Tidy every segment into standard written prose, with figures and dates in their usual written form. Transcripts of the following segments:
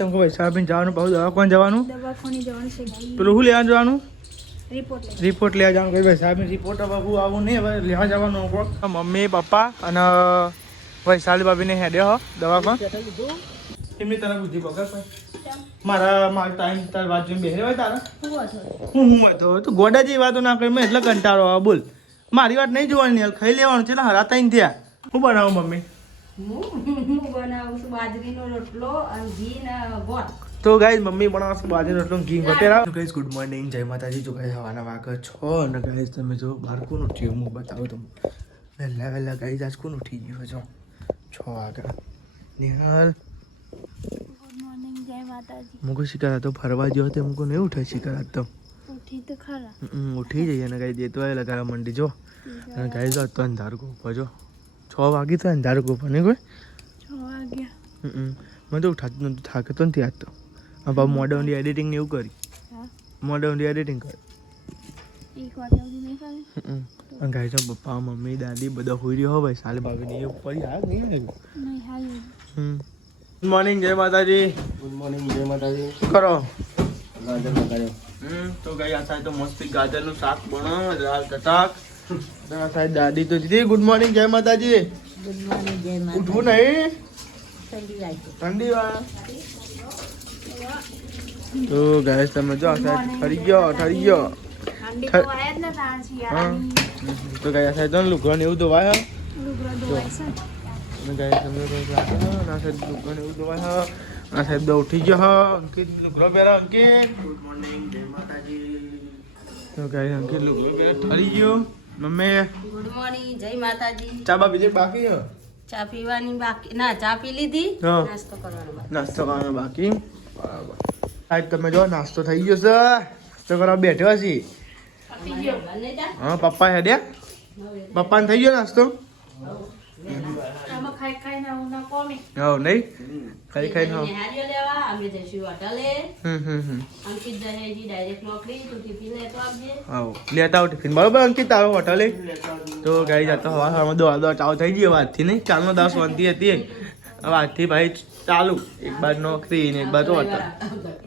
तुमको पैसा भी जवान बहुत दवाखान जवानू દવાખાને જવાનું છે પેલું શું લેવા જવાનું રિપોર્ટ લેવા જવાનું કોઈ ભાઈ સાહેબ રિપોર્ટ હવે હું આવું નહીં હવે લેવા જવાનું મમ્મી પપ્પા અને વૈશાલી ભાભીને હેડે હો દવાખાન એમની તરફ બુદ્ધિ પકડ મારા ટાઈમ તાર વાત જોઈને બેસે હોય તારા હું હતો તું ગોડા જેવી વાતો ના કરી મેં એટલે કંટાળો આવે બોલ મારી વાત નહીં જોવાની હાલ ખાઈ લેવાનું છે ને હરાતા નહીં થયા શું બનાવું મમ્મી હું બનાવું છું બાજરીનો રોટલો અને ઘી ને ગોળ તો ગાઈઝ મમ્મી બનાવશે બાજરીનો રોટલો ઘી ગોટેરા તો ગાઈઝ ગુડ મોર્નિંગ જય માતાજી જો ગાઈઝ હવાના વાગે 6 અને ગાઈઝ તમે જો બાર કોણ ઉઠ્યું હું બતાવું તમને વહેલા ગાઈઝ આજ કોણ ઉઠી ગયો છો 6 વાગ્યા નિહાલ ગુડ મોર્નિંગ જય માતાજી મુકો શિકાર તો ફરવા ગયો તો મુકો નહીં ઉઠે શિકાર તો ઉઠી તો ખરા ઉઠી જઈએ અને ગાઈઝ દેતો આવે લગાડવા મંડી જો અને ગાઈઝ તો અંધાર ગોપો જો 6 વાગી તો અંધાર ગોપો નહીં કોઈ 6 વાગ્યા મેં તો ઉઠાતું નતું થાકતો નથી આજ તો હવે મોડર્નની એડિટિંગ ને એવું કરી મોડર્નની એડિટિંગ કરી 1 વાગ્યા સુધી નહીં કરે અને ગાઈઝ પપ્પા મમ્મી દાદી બધા હોઈ રહ્યો ભાઈ સાલે ભાભીને એ ઉપર હાલ નહીં હાલ્યું ગુડ મોર્નિંગ જય માતાજી ગુડ મોર્નિંગ જય માતાજી કરો ગાજર લગાડ્યો તો ગાઈ આ સાહેબ તો મસ્ત ગાજરનું શાક બનાવો દાળ કટાક આ સાહેબ દાદી તો દીદી ગુડ મોર્નિંગ જય માતાજી ગુડ મોર્નિંગ જય ઉઠવું નહીં ઠંડી લાગી ઠંડી વાળા તો ગાઈસ તમે જો આ સાહેબ ઠરી ગયો ઠંડી તો આયા જ ને તાણ છે યાર તો ગાઈસ આ સાહેબ તો લુગડો ને એવું ધોવાય લુગડા ધોવાય છે અને ગાઈસ તમે તો લાગે ના સાહેબ લુગડો ને એવું ધોવાય આ સાહેબ તો ઉઠી ગયો અંકિત લુગડો પહેરા અંકિત ગુડ મોર્નિંગ જય માતાજી તો ગાઈસ અંકિત લુગડો પહેરા ઠરી ગયો મમ્મી ગુડ મોર્નિંગ જય માતાજી ચા બા બીજે બાકી હે ચા પીવાની બાકી ના ચા પી લીધી હા. નાસ્તો કરવાનો બાકી નાસ્તો કરવાનો બાકી બરાબર સાહેબ તમે જો નાસ્તો થઈ ગયો છે નાસ્તો કરવા બેઠો છીએ પી ગયો બને જા હા પપ્પા હેડ્યા પપ્પાને થઈ ગયો નાસ્તો આમાં ખાઈ ના ઉના કોમે હા નહીં ખાઈને હા નિહાળીઓ લેવા અમે જઈશું હોટલે હમ અંકિત દહેજી ડાયરેક્ટ નોકરી તું ટિફિન લેતો આવજે આવો લેતા આવો ટિફિન બરાબર અંકિત તારો હોટલે તો ગાઈ જતો હવામાં દોડા ચાલુ થઈ ગઈ આજથી નહીં ચાલનો 10 વાગતી હતી હવે આજથી ભાઈ ચાલુ એક બાર નોકરી ને એક બાર હોટલ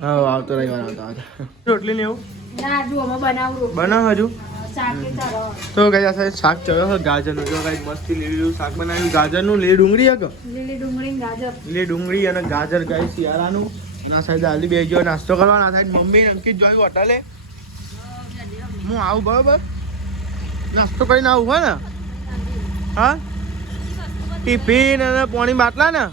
હા આવતો રવિવાર આવતા રોટલી ને એવું ના જો અમે બનાવું બનાવ હજુ શાક કે ચાલો તો ગાઈ આ સાહેબ શાક ચડ્યો છે ગાજરનું જો ગાઈ મસ્તી લીલું શાક બનાવ્યું ગાજરનું લીલી ડુંગળી હે કે લીલી ડુંગળી ગાજર લીલી ડુંગળી અને ગાજર ગાઈ શિયાળાનું ના સાહેબ આલી બે ગયો નાસ્તો કરવા ના સાહેબ મમ્મી અંકિત જોયું હોટલે હું આવું બરાબર નાસ્તો કરીને આવું હોય ને હા ટિફિન અને પાણી બાટલા ને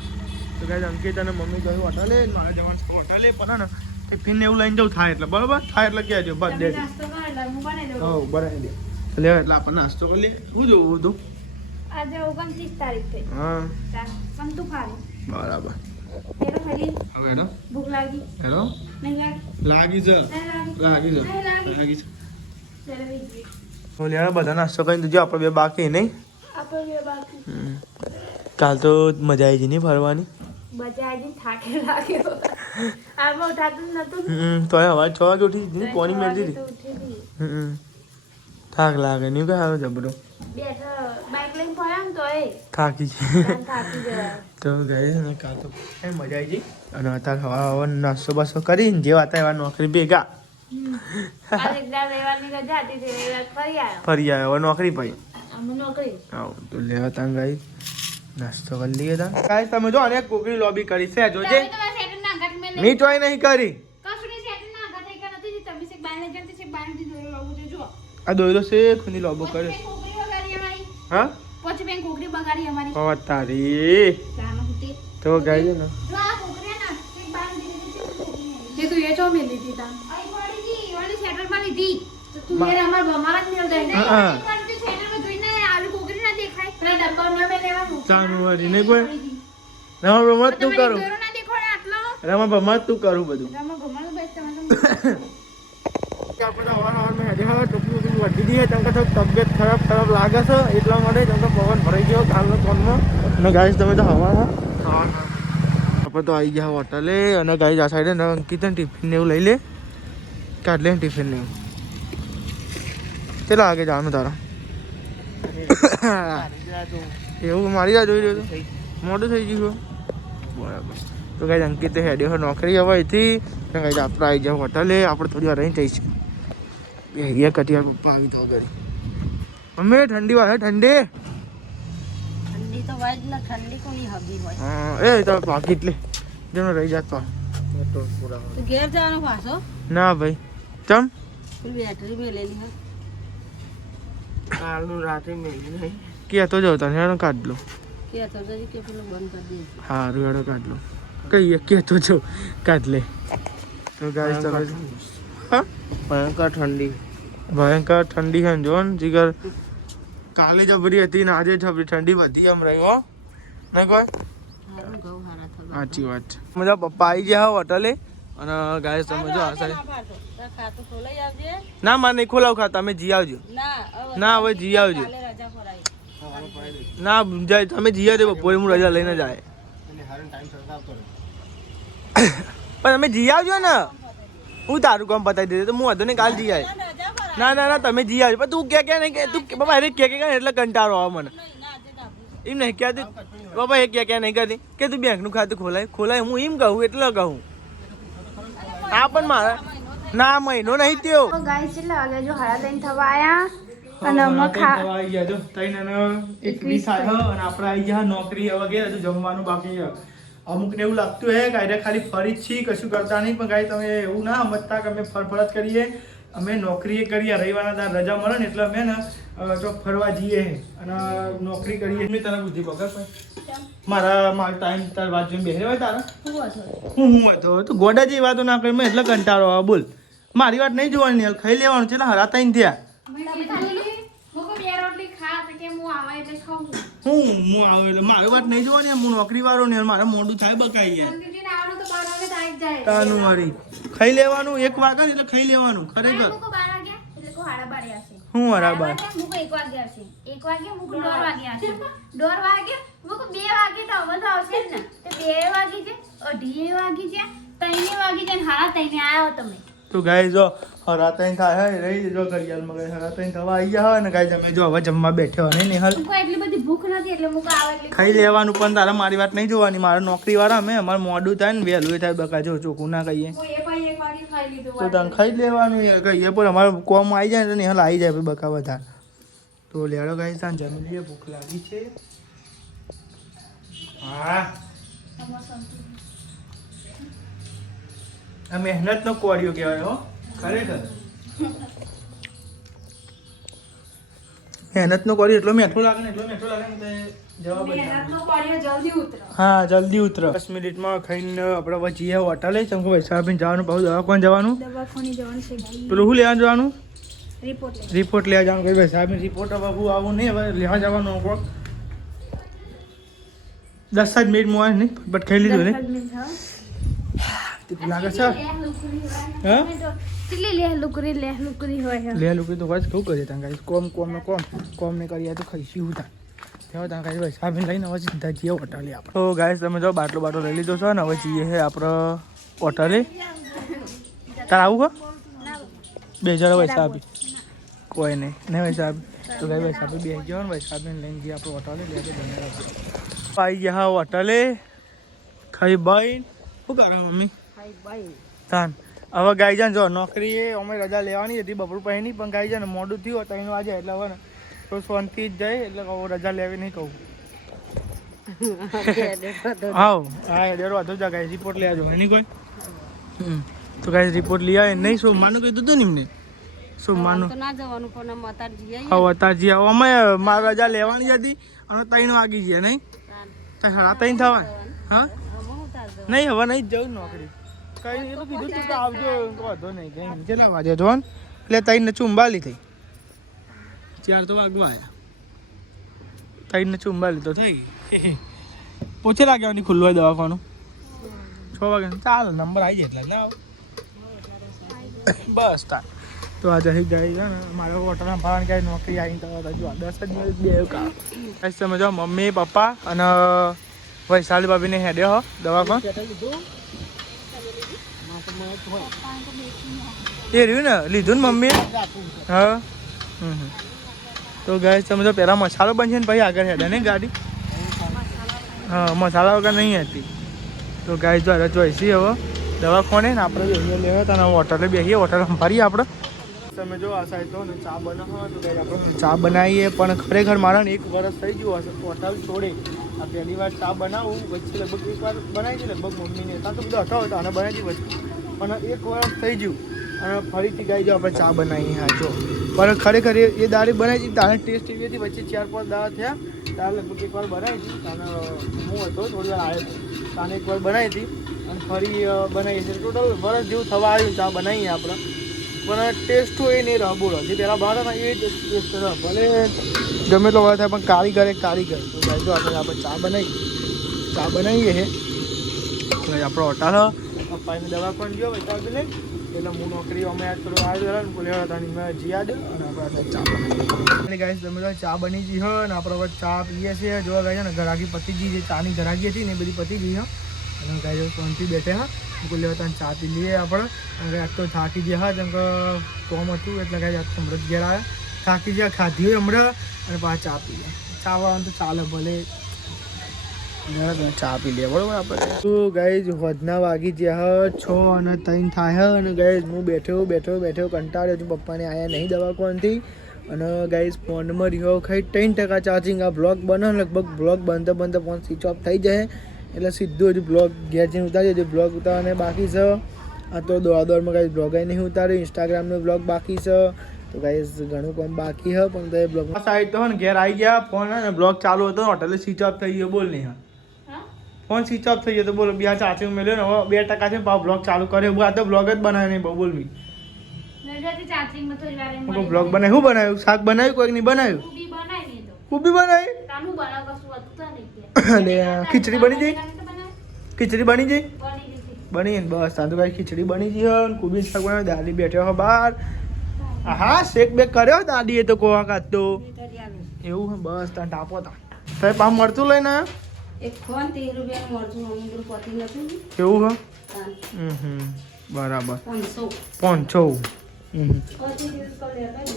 તો ગાઈ અંકિત અને મમ્મી જોયું હોટલે મારે જવાનું છે હોટલે પણ ને ટિફિન ને એવું લઈને જવું થાય એટલે બરાબર થાય એટલે કહેજો બસ દે નાસ્તો કર એટલે હું બનાવી દઉં હા બનાવી દે લે એટલે આપણે નાસ્તો કરી લે શું જોવું હતું આજે 29 તારીખ થઈ હા પણ તું ખાલી બરાબર એનો ખાલી હવે હેડો ભૂખ લાગી હેડો નહીં લાગી લાગી છે નહીં લાગી લાગી છે નહીં લાગી લાગી છે ચાલો વેચી ઓલિયાના બધા નાસ્તો કરીને જો આપણે બે બાકી નહીં આપણે બે બાકી કાલ તો મજા આવી ગઈ નહીં ફરવાની બજાજી થાકે લાગ્યો આમાં ઉઠાતું નતું તો હવા 6 વાગે ઉઠી દીધી પોણી મેળવી તો દીધી ઉઠી ગઈ થાક લાગે નહીં કે હારો જબરો બેઠો બાઇક લઈને ફર્યા ને તો એ થાકી થાકી જવાય તો ગઈ ને કાલ તો મજા આવી ગઈ અને અત્યારે હવા નાસ્તો બાસ્તો કરીને જેવા હતા એવા નોકરી ભેગા કાલે એકદમ રવિવારની રજા હતી તે રવિવાર ફરી આવ્યો ફરી આવ્યો હવે નોકરી પાઈ અમે નોકરી આવો તો લેવા તાં ગઈ નાસ્તો કરી લઈએ તાં કાંઈ તમે જો અને કોકરી લોબી કરી છે જોજે તમે તમારા સેટર ના ઘટ મેં મી ચોય નહીં કરી કશું સેટર ના ઘટ એક નથી તમે સે બાને જંતે સે બાને થી દોરો લાવું છે જો આ દોયરો છે ખુની લોબો કરે કોકરી બગાડી અમારી હા પછી બેન કોકરી બગાડી અમારી ઓ તારી ચાનો હુતી તો ગઈ છે ને જો આ કોકરી ના એક બાને દીધી છે તું એ ચો મે લીધી તા આઈ પડી જી ઓલી સેટર માં લીધી તો તું યાર અમારા જ મેલ દે નહીં હા. સેટર માં જોઈને આવી કોકરી ના દેખાય પેલા ડબ્બા માં મે લેવાનું ચાનું વાળી નહીં કોઈ રમા ભમત તું કરું દોરો ના દેખાડે આટલો રમા ભમત તું કરું બધું રામા ઘમાનો બેસ તમે આપણે હવારમાં હજી હવે ટોપી વધી ગઈ છે કેમ કે તબિયત ખરાબ લાગે છે એટલા માટે કેમ કે પવન ભરાઈ ગયો કાલનો ફોનમાં અને ગાઈસ તમે તો હવામાં આપણે તો આવી ગયા હોટલે અને ગાઈસ આ સાઈડે અંકિત ટિફિન ને એવું લઈ લે કાઢ લે ટિફિન ને એવું કેટલા વાગે જવાનું તારા એવું મારી જા જોઈ રહ્યો તો મોડું થઈ ગયું બરાબર તો ગાઈસ અંકિત હેડ્યો નોકરી હવે અહીંથી તો ગાઈસ આપણે આવી જાવ હોટલે આપણે થોડી વાર રહી જઈશું બે કટિયાર પપ્પા આવી તો ઘરે મમ્મી ઠંડી વાળે ઠંડી તો વાજ ના ઠંડી કોની હબી હોય હા એ તો પાકીટ લે જેનો રહી જાત તો ઘેર જવાનો પાછો ના ભાઈ ચમ બેટરી મેલેલી હે કાલનું રાતે મેલી નહીં કે તો જાવ તને હેડો કાઢ લો કે તો જઈ કે પેલો બંધ કરી દે હા હેડો કાઢ લો કહીએ કે તો જાવ કાઢ લે તો ગાઈસ તમે હા ભયંકર ઠંડી ભયંકર ઠંડી છે જો ને જીગર કાલે જબરી હતી ને આજે જબરી ઠંડી વધી એમ રહી હો નહીં કોઈ હારું ઘઉં હારા થવા સાચી વાત છે મજા પપ્પા આવી ગયા હોટલે અને ગાઈસ તમે જો આ સાઈડ ખાતું ખોલાઈ આવજે ના મારે નહીં ખોલાવ ખા તમે જી આવજો ના હવે જી આવજો કાલે રજા પડાઈ ના જાય તમે જી આવજો બપોરે હું રજા લઈને જાય એટલે હારણ ટાઈમ સરખા આવતો રહે પણ તમે જી આવજો ને હું તારું કામ પતાવી દે તો હું વધુ ને કાલ જી આવે ના ના ના તમે જી આવજો પણ તું કે નહીં કે તું બાબા અરે કે એટલે કંટાળો આવે મને એમ નહીં કહેતી બાબા એ કે નહીં કરતી કે તું બેંકનું ખાતું ખોલાય હું એમ કહું એટલે કહું હા પણ મારે ના મહિનો નહીં થયો ગાઈસ કેટલા વાગે જો 3:30 થવા આયા અને અમે આવી ગયા જો 3:21 થયો અને આપણે આવી ગયા નોકરી વગેરે હજુ જમવાનું બાકી છે અમુક ને એવું લાગતું હે ગાયરે ખાલી ફરી જ છીએ કશું કરતા નહીં પણ ગાય તમે એવું ના સમજતા કે અમે ફરફરત કરીએ અમે નોકરી કરીએ રવિવારના રજા મળે ને એટલે અમે ને ચોક ફરવા જઈએ અને નોકરી કરીએ એમની તરફ બુદ્ધિ પકડ મારો ટાઈમ તાર વાત જોઈને બેસે હોય તારા હું હતો તું ગોડા જેવી વાતો ના કરી મેં એટલે કંટાળો આવે બોલ મારી વાત નહીં જોવાની હાલ ખાઈ લેવાનું છે એટલે હરાતા થયા હું આવે એટલે મારી વાત નહીં જોવાની હું નોકરી વાળો ને મારે મોડું થાય બકાઈ જાય તાનું મારી ખાઈ લેવાનું 1 વાગે એટલે ખાઈ લેવાનું ખરેખર હું બરાબર તો ગાય જો હરાતાઈ થાય રહી જો ઘડિયાળ માં હરાતાઈ થવા આવી ગયા ને ગાય તમે જો હવે જમવા બેઠો ને નિહાલ એટલી બધી ભૂખ નથી એટલે મુક આવે એટલે ખાઈ લેવાનું પણ તારા મારી વાત નહીં જોવાની મારે નોકરી વાળા અમે અમારે મોડું થાય ને વહેલું થાય બકા જો ચોખ્ખું ના કહીએ તો તને ખાઈ લેવાનું કહીએ પણ અમારે કોમ આવી જાય ને નિહાલ આવી જાય બકા વધારે તો લેડો ગાય તાન જમી લઈએ ભૂખ લાગી છે હા આ મહેનત નો કોડિયો કહેવાય હો ખરેખર મહેનત નો કોડિયો એટલો મીઠો લાગે ને જવાબ હા જલ્દી ઉતરો 10 મિનિટમાં ખાઈને આપણે વચીએ હોટલે ચમ કે પૈસા આપીને જવાનું બહુ દવાખાને જવાનું પેલું શું લેવા જવાનું રિપોર્ટ લેવા જવાનું કઈ પૈસા આપીને રિપોર્ટ હવે હું આવું નહીં હવે લેવા જવાનું કોક 10 જ મિનિટમાં નહીં બટ ખાઈ લીધું ને લાગે છે હા લેહ લુકરી તો વાત કેવું કરીએ ત્યાં ગાઈસ કોમ ને કરીએ તો ખાઈશું હું ત્યાં ત્યાં ગાઈસ ભાઈ સાબીન લઈને હવે સીધા જઈએ હોટલે આપણે તો ગાઈસ તમે જો બાટલો લઈ લીધો છો ને હવે જઈએ છે આપણે હોટલે તાર આવું કો 2000 પૈસા આપી કોઈ નહીં પૈસા આપી તો ગાઈ પૈસા આપી બે ગયો ને ભાઈ સાબીન લઈને જઈએ આપણે હોટલે લે આવી ગયા હોટલે ખાઈ બાઈ શું કરે મમ્મી તાન હવે ગાઈ જાય જો નોકરી એ અમે રજા લેવાની હતી બપોર પછી નહીં પણ ગાઈ જાય ને મોડું થયું 3 વાગે એટલે હવે ને તો શાંતિ જ જાય એટલે કહું રજા લેવી નહીં કહું આવ હા હેડેરો હતો જા ગાઈ રિપોર્ટ લઈ આવજો એની કોઈ તો ગાઈ રિપોર્ટ લઈ આવે નહીં સોમવાનું કીધું હતું ને એમને સોમવાનું ના જવાનું પણ મતાજી હા અતાજી આવો અમે મારે રજા લેવાની હતી અને 3 વાગી ગયા નહીં 3:30 થવા હા નહીં હવે નહીં જ જવું નોકરી કઈ એ તો કીધું તું કે આવજો વાંધો નહીં કઈ કેટલા વાગે જો એટલે 3:44 થઈ 4 તો વાગવા આવ્યા 3:44 તો થઈ પોચે લાગ્યાની ખુલ્લું હોય દવાખાનું 6 વાગે ચાલ નંબર આવી જાય એટલે ના બસ તાર તો આ જઈ ગઈ છે ને મારો હોટલમાં ભાવન ક્યાંય નોકરી આવીને તો હજુ 10 જ મિનિટ બે કામ તમે જો મમ્મી પપ્પા અને વૈશાલી ભાભીને હેડ્યો હો દવાખાન એ રહ્યું ને લીધું ને મમ્મી હા તો ગાય તમે તો પહેલાં મસાલો બનશે ને પછી આગળ હેડે ને ગાડી હા મસાલા વગર નહીં હતી તો ગાય જો જોઈશી હવે દવાખાને ને આપણે બેસીએ લેવા તને હોટલે બેસીએ હોટલ ફરીએ આપણે તમે જો આ સાઈડ તો ચા બનાવો તો ગાય આપણે ચા બનાવીએ પણ ખરેખર મારા ને 1 વર્ષ થઈ ગયું હશે હોટલ છોડે આ પહેલી વાર ચા બનાવું વચ્ચે લગભગ 1 વાર બનાવી હતી લગભગ મમ્મીને ત્યાં તો બધું હતો આને બનાવી હતી વચ્ચે પણ 1 વર્ષ થઈ ગયું અને ફરીથી ગાય જો આપણે ચા બનાવીએ હા જો પણ ખરેખર એ દાળી બનાવી હતી તારે ટેસ્ટ એવી હતી વચ્ચે 4-5 દાડા થયા તારે લગભગ 1 વાર બનાવી હતી તાને હું હતો થોડી વાર આવ્યો હતો તાને 1 વાર બનાવી હતી અને ફરી બનાવી છે ટોટલ વર્ષ જેવું થવા આવ્યું ચા બનાવીએ આપણે પણ ટેસ્ટ હોય એ નહીં રહે બોલો જે પહેલાં બહાર હતા એ ટેસ્ટ રહે ભલે ગમે એટલો વાર થાય પણ કારીગર તો ગાય જો આપણે ચા બનાવીએ છે આપણો હોટલ પપ્પાની દવા પણ જો વિચાર લે એટલે હું નોકરી અમે યાદ થોડું આવ્યું ને બોલે હતા મેં યાદ અને આપણે ચા બનાવી ગાય તમે ચા બની ગઈ હોય ને આપણે ચા પીએ છીએ જોવા ગયા ને ઘરાકી પતી ગઈ જે ચાની ઘરાકી હતી ને એ બધી પતી ગઈ અને ગાય શાંતિ બેઠે હા બોલે હતા ચા પી લઈએ આપણે અને આજ તો થાકી ગયા હા જેમ કે કોમ હતું એટલે ગાય આજ અમૃત ઘેર આવ્યા થાકી ગયા ખાધી હોય હમણાં અને પાછા ચા પીએ ચા વાળવાનું તો ચાલે ભલે ચા પી લે બરોબર આપણે તો ગાઈઝ હોદના વાગી ગયા 6 અને 3 થાય અને ગાઈઝ હું બેઠો કંટાળ્યો છું પપ્પાને આયા નહીં દવાખાનેથી અને ગાઈઝ ફોનમાં રહ્યો ખાઈ 3% ચાર્જિંગ આ બ્લોગ બને લગભગ બ્લોગ બનતા ફોન સ્વિચ ઓફ થઈ જાય એટલે સીધું જ બ્લોગ ઘેર જઈને ઉતારી દે બ્લોગ ઉતારવાને બાકી છે આ તો દોડમાં ગાઈઝ બ્લોગ નહીં ઉતાર્યો ઇન્સ્ટાગ્રામનો બ્લોગ બાકી છે તો ગાઈઝ ઘણું કામ બાકી છે પણ તો એ બ્લોગ સાઈડ તો ને ઘેર આવી ગયા ફોન ને બ્લોગ ચાલુ હતો હોટલે સ્વિચ ઓફ થઈ ગયો બોલ નહીં હા ફોન સ્વિચ ઓફ થઈ ગયો તો બોલો બે ચાર્જિંગ મેળ્યો ને હવે 2% છે ભાવ બ્લોગ ચાલુ કર્યો આ તો બ્લોગ જ બનાવ્યો નહીં બહુ બોલ બ્લોગ બનાવ્યું શું બનાવ્યું શાક બનાવ્યું કોઈક નહીં બનાવ્યું કુબી બનાવી ખીચડી બની જઈ બની બસ સાધુ ભાઈ ખીચડી બની જઈ હોય કુબી શાક બનાવ્યું દાદી બેઠો હો બહાર હા શેક બેક કર્યો દાદીએ તો કોવા કાઢતો એવું બસ ત્યાં ટાપો તા સાહેબ પામ મળતું લઈને એક ફોન 13 રૂપિયાનું મળતું અમુક પતિ નથી કેવું હે બરાબર 500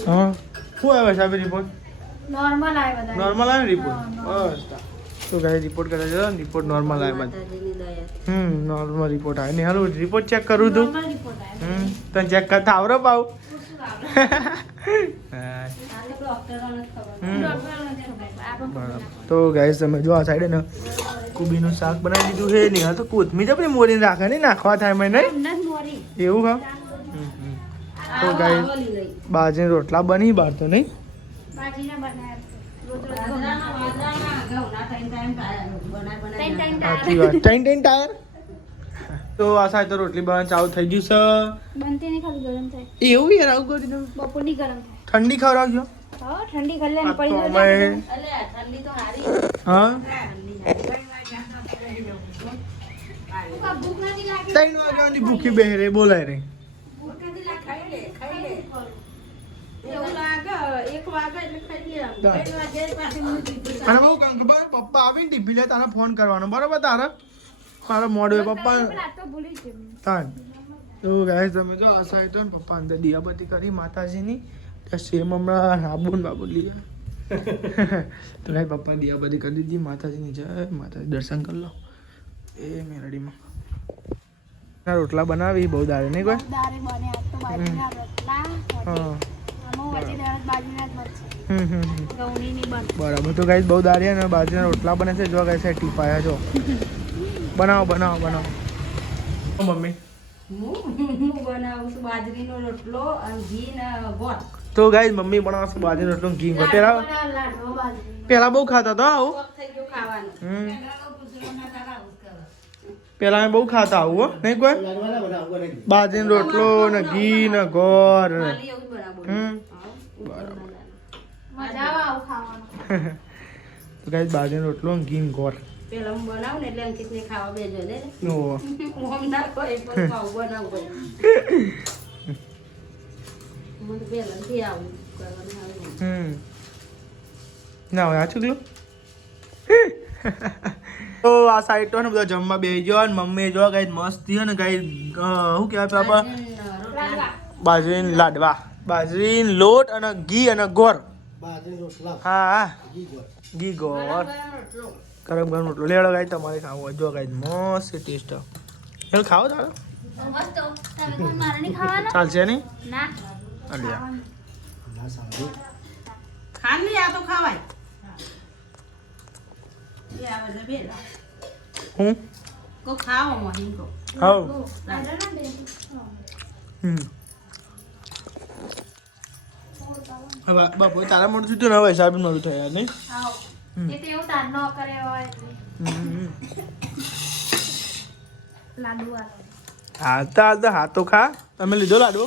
હા શું આવે સાહેબ રિપોર્ટ નોર્મલ આવે રિપોર્ટ બસ તો ગાય રિપોર્ટ કરે છે રિપોર્ટ નોર્મલ આવે બધા નોર્મલ રિપોર્ટ આવે ને હારું રિપોર્ટ ચેક કરું તું તને ચેક કરતા આવરો પાવ તો ગાઈસ તમે જો આ સાઈડે ને કુબીનું શાક બનાવી દીધું છે નહીં હા તો કોથમીર આપણે મોરીને રાખે નહીં નાખવા થાય મને એવું હા તો ગાઈસ બાજરી રોટલા બની બહાર તો નહીં સાચી વાત 3 ટાયર તો આ સાઈડ તો રોટલી બનાવવાનું ચાલુ થઈ ગયું છે બનતી નહીં ખાલી ગરમ થાય એવું યાર આવું કરી દઉં બપોરની ગરમ થાય ઠંડી ખવડાવજો હા ઠંડી કરી લે પડી જાય ઠંડી તો હારી હા ભૂખ નથી લાગી 3 વાગ્યાની ભૂખી બેહરે બોલાય રે ભૂખ નથી લાગી ખાઈ લે એવું લાગે 1 વાગે એટલે ખાઈ લે 3 વાગે પાછી અને બહુ ખબર પપ્પા આવીને ટીપી લે તારે ફોન કરવાનો બરોબર તારે મારો મોડો પપ્પા તાન તો ગાઈસ તમે જો આ સાઈડ તો પપ્પા અંદર દિયાબત્તી કરી માતાજીની તો સેમ હમણાં સાબુન બાબુ લીધા તો ગાઈ પપ્પા દિયાબત્તી કરી દીધી માતાજીની જય માતાજી દર્શન કરી લો એ મેરડીમાં રોટલા બનાવી બહુ દાડે નહીં કોઈ બરાબર તો ગાઈસ બહુ દારિયા ને બાજરીના રોટલા બને છે જો ગાઈસ ટીપાયા જો બનાવો મમ્મી હું બનાવું છું બાજરીનો રોટલો અને ઘી ને ગોળ તો ગાઈસ મમ્મી બનાવશે બાજરીનો રોટલો ઘી ગોળ પેલા બહુ ખાતા હતા આવું પેલા બહુ ખાતા આવું નહીં કોઈ બાજરીનો રોટલો ને ઘી ને ગોળ તો ગાઈસ બાજરીનો રોટલો ઘી ને ગોળ પેલા હું બનાવું ને એટલે અંકિતને ખાવા બેજો ને ઓહો હું ના કોઈ પણ ખાવું બનાવું હું તો પહેલાથી આવું કરવાનું ના હોય આ ચૂકલો તો આ સાઈડ તો ને બધા જમવા બેસી ગયો ને મમ્મી જો ગાઈ મસ્ત થયો ને ગાઈ શું કહેવાય બાપા બાજરીના લાડવા બાજરીનો લોટ અને ઘી અને ગોળ હા ઘી ગોળ ગરમ ગરમ રોટલો લેડો ગાય તમારે ખાવું હોય જો ગાય મસ્ત ટેસ્ટ એટલે ખાઓ તારે મસ્ત તમે કોઈ મારે નહીં ખાવાના ચાલશે નહીં ના અલ્યા ખાલી આ તો ખવાય એ આવે છે બે હું કો ખાવો મોહિન કો ખાવ હવે બાપુ તારા મોઢું છૂટ્યું ને હવે હિસાબ નવું થયા નહીં આવ એ તો એવું તાર ન કરે હોય એટલે. લાડુ વાળો હાલતા હાલતા હાથ તો ખા તમે લીધો લાડવો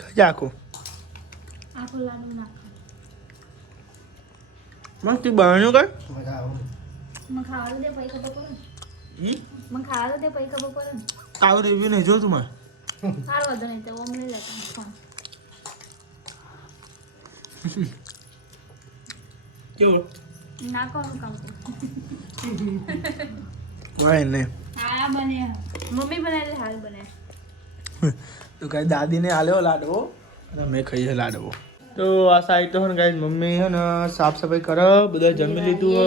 ખાઈ આખું આખો લાડુ નાખો મસ્ત તું બહારનું કર મજા આવે મને ખાવા દે પૈસા ખબર પડે ને. મને ખાવા દે પૈસા ખબર પડે ને. તારો રિવ્યુ નહીં જો તું મારે હાર વધુ નહીં તો ઓમ લઈ લેતા ફોન કેવું નાખવાનું કામ કરું. વાય નહીં આ બને મમ્મી બનાવેલી હાલ બને તો કઈ દાદીને આલ્યો લાડવો અને મેં ખાઈએ લાડવો તો આ સાઈડ તો ને ગાઈસ મમ્મી હે ને સાફ સફાઈ કરે બધા જમી લીધું હો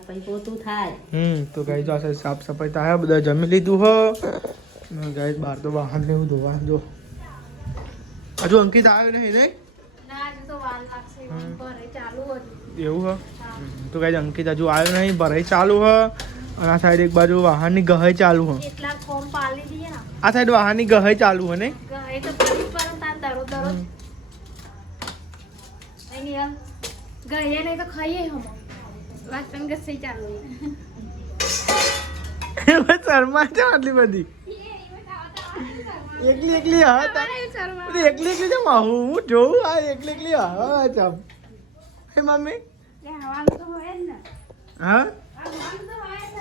પછી પોતું થાય તો ગાઈસ આ સાઈડ સાફ સફાઈ થાય બધા જમી લીધું હો ગાઈસ બહાર તો વાહન ને એવું ધોવા જો હજુ અંકિત આવ્યો નહીં નહીં ના હજુ તો વાર લાગશે ભરે ચાલુ હતું એવું હો તો ગાઈસ અંકિત હજુ આવ્યો નહીં ભરાઈ ચાલુ હો અને આ સાઈડ એક બાજુ વાહનની ગહાઈ ચાલુ હો કેટલા ફોર્મ પાલી દઈએ ને આ સાઈડ વાહનની ગહાઈ ચાલુ હો ને ગયે તો પાલી પર તાર દરો દરો એની આમ ગયે નહીં તો ખાઈએ હમ વાસ્તન ગસે ચાલુ શર્મા છે આટલી બધી એકલી એકલી હા બધી એકલી એકલી જમ હું જોઉં આ એકલી એકલી હા ચમ હે મમ્મી હવાનું તો હોય જ ને હા હવાનું તો હોય જ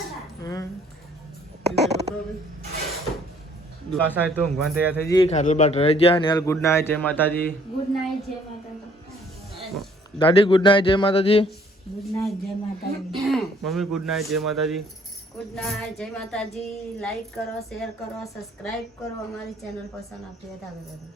ને આ સાહેબ તો ઊંઘવાન તૈયાર થઈ જઈ ખાટલ બાટ રહી ગયા ને ગુડ નાઇટ જય માતાજી ગુડ નાઇટ જય માતાજી દાદી ગુડ નાઇટ જય માતાજી ગુડ નાઇટ જય માતાજી મમ્મી ગુડ નાઇટ જય માતાજી ગુડ નાઇટ જય માતાજી લાઈક કરો શેર કરો સબસ્ક્રાઇબ કરો અમારી ચેનલ પસંદ આવતી હોય તો આગળ વધો